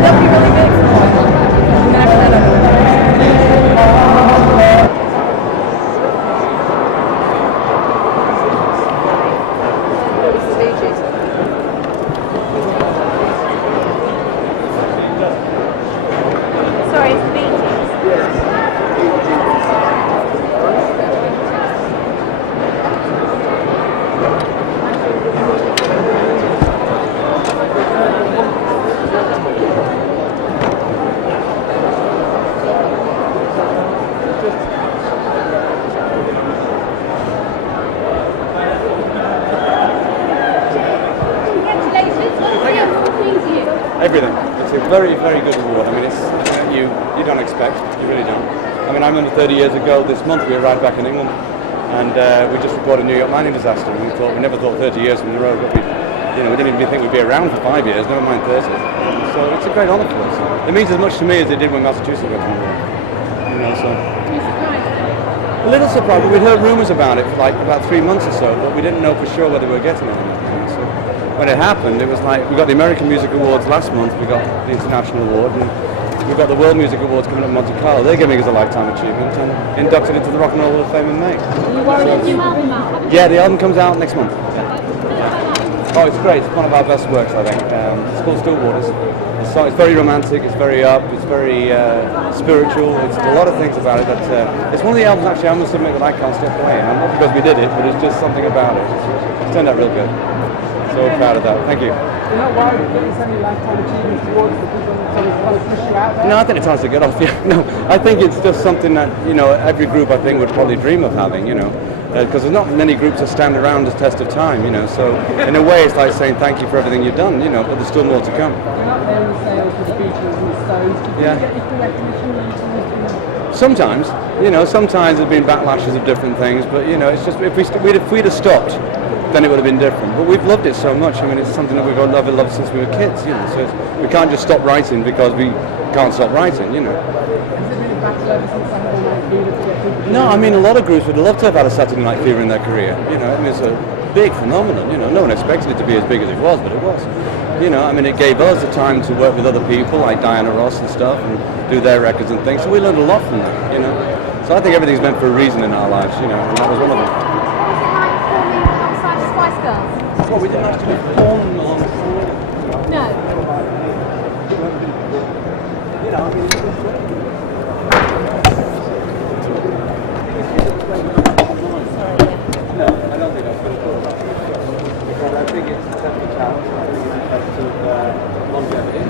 they'll be really big for a while. And after that, I don't know. Sorry, it's the Bee Gees. Everything. It's a very, very good award. I mean, it's something that you don't expect. You really don't. I mean, I remember 30 years ago this month we arrived back in England, and we just reported a New York mining disaster. And we never thought 30 years from the road, but we didn't even think we'd be around for 5 years, never mind 30. So it's a great honour for us. It means as much to me as it did when Massachusetts went on the road. So. A little surprised. We'd heard rumours about it for like about 3 months or so, but we didn't know for sure whether we were getting it or not. So when it happened, it was like we got the American Music Awards last month, we got the International Award, and we've got the World Music Awards coming up in Monte Carlo. They're giving us a lifetime achievement and inducted into the Rock and Roll Hall of Fame in May. Yeah, the album comes out next month. Oh, it's great. It's one of our best works, I think. It's called Still Waters. It's very romantic, it's very up, it's very spiritual. It's a lot of things about it that it's one of the albums actually I must admit that I can't stop playing. Not because we did it, but it's just something about it. It's turned out real good. So proud of that. Thank you. You're not worried that there's any lifetime achievements towards the people that want to push you out there? No, I think it's hard to get off. No, I think it's just something that every group I think would probably dream of having. Because there's not many groups that stand around the test of time. So in a way it's like saying thank you for everything you've done. But there's still more to come. You're not there in sales with the Beatles and the Stones. Did you get any recognition? Sometimes, sometimes there's been backlashes of different things, but it's just if we'd have stopped, then it would have been different. But we've loved it so much. I mean, it's something that we've loved since we were kids. So we can't just stop writing because we can't stop writing. Has it been a battle ever since Saturday Night Fever to get people? No, I mean a lot of groups would love to have had a Saturday Night Fever in their career. I mean, it's a big phenomenon. No one expected it to be as big as it was, but it was. I mean, it gave us the time to work with other people like Diana Ross and stuff, and do their records and things. So we learned a lot from that. So I think everything's meant for a reason in our lives. And that was one of them. Well, we didn't actually perform alongside. No. No, I don't think that's going to work. Because I think it's a separate challenge. I think it's a test of longevity.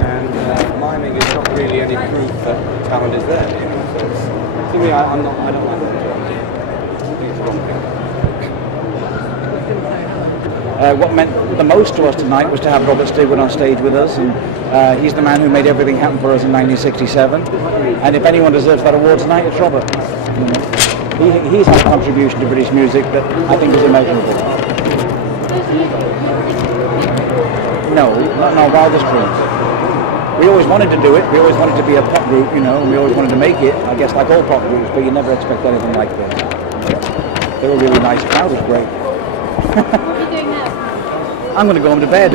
And mining is not really any proof that talent is there. So it's, to me, I don't like that. I think it's a wrong thing. What meant the most to us tonight was to have Robert Stigwood on stage with us, and he's the man who made everything happen for us in 1967. And if anyone deserves that award tonight, it's Robert. He's had a contribution to British music that I think is immeasurable. No, not in our wildest dreams. We always wanted to do it. We always wanted to be a pop group, and we always wanted to make it. I guess like all pop groups, but you never expect anything like this. They were really nice. The crowd was great. I'm going to go home to bed.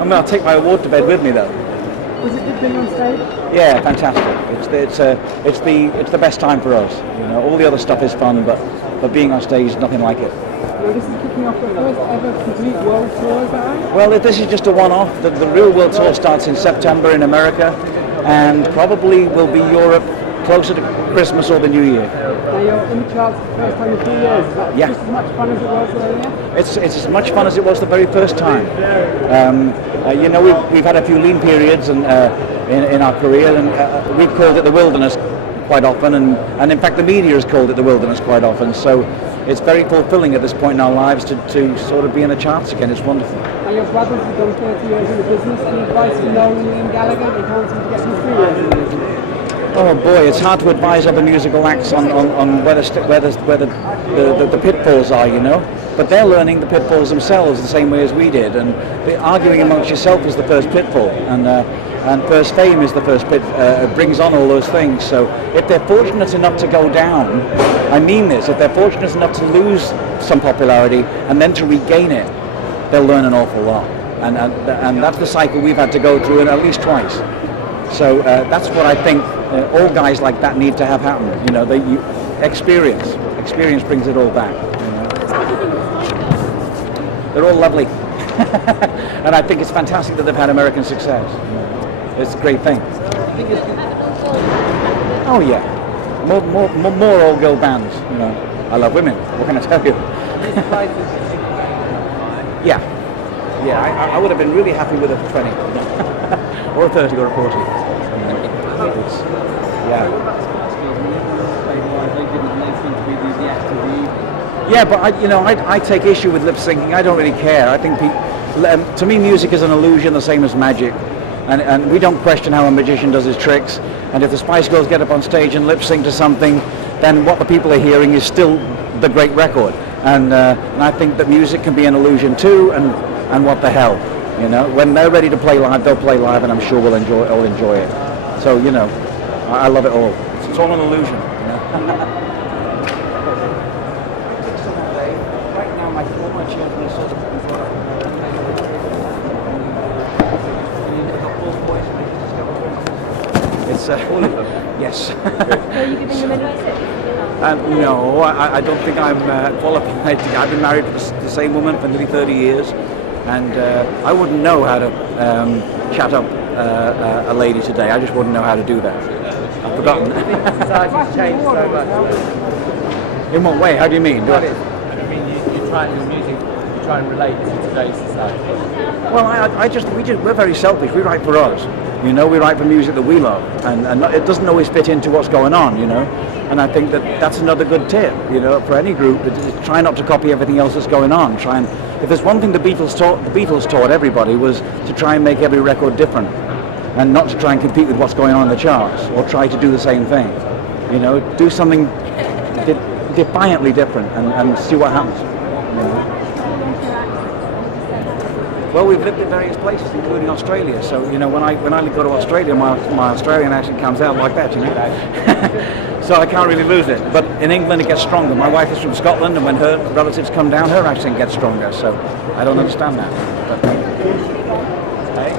I'll take my award to bed with me, though. Was it good being on stage? Yeah, fantastic. It's the best time for us. All the other stuff is fun, but being on stage is nothing like it. Now this is kicking off the first ever complete world tour, is that right? Well, this is just a one-off. The real world tour starts in September in America, and probably will be Europe closer to Christmas or the New Year. Now you're in the charts for the first time in 3 years. Is that just as much fun as it was earlier? It's as much fun as it was the very first time. We've had a few lean periods in our career, and we've called it the wilderness quite often, and in fact the media has called it the wilderness quite often. So it's very fulfilling at this point in our lives to sort of be in the charts again. It's wonderful. Now your brothers have done 30 years in the business. Any advice for Noel and Liam Gallagher? They can't seem to get through 3 years in the business. Oh boy, it's hard to advise other musical acts on where the pitfalls are, But they're learning the pitfalls themselves the same way as we did, and arguing amongst yourself is the first pitfall, and first fame is the first brings on all those things. So if they're fortunate enough to go down, I mean this, if they're fortunate enough to lose some popularity and then to regain it, they'll learn an awful lot. and that's the cycle we've had to go through, and at least twice. So that's what I think all guys like that need to have happen. You know, experience brings it all back. You know? They're all lovely, and I think it's fantastic that they've had American success. It's a great thing. Oh yeah, more all-girl bands. You know, I love women. What can I tell you? Yeah. I would have been really happy with a 20, or a 30, or a 40. Yeah. Yeah, but I take issue with lip syncing. I don't really care. I think to me, music is an illusion, the same as magic, and we don't question how a magician does his tricks. And if the Spice Girls get up on stage and lip sync to something, then what the people are hearing is still the great record. And I think that music can be an illusion too. And what the hell, you know? When they're ready to play live, they'll play live, and I'm sure we'll enjoy it. So you know, I love it all. It's all an illusion. You know? Right now, my former champion is sort of. It's all of them. Yes. Are you giving them any tips? No, I don't think I'm qualified. I've been married to the same woman for nearly 30 years, and I wouldn't know how to chat up a lady today. I just wouldn't know how to do that. I've forgotten. Society's changed so much. In what way? How do you mean? I mean, you try and music, you try and relate to today's society. Well, we're very selfish. We write for us. You know, we write for music that we love, and it doesn't always fit into what's going on. You know. And I think that's another good tip, you know, for any group. Try not to copy everything else that's going on. If there's one thing the Beatles taught everybody, was to try and make every record different, and not to try and compete with what's going on in the charts, or try to do the same thing. You know, do something defiantly different, and see what happens. You know? Well, we've lived in various places, including Australia. So you know, when I go to Australia, my Australian accent comes out like that, you know. So I can't really lose it. But in England it gets stronger. My wife is from Scotland, and when her relatives come down, her accent gets stronger. So I don't understand that. But, hey?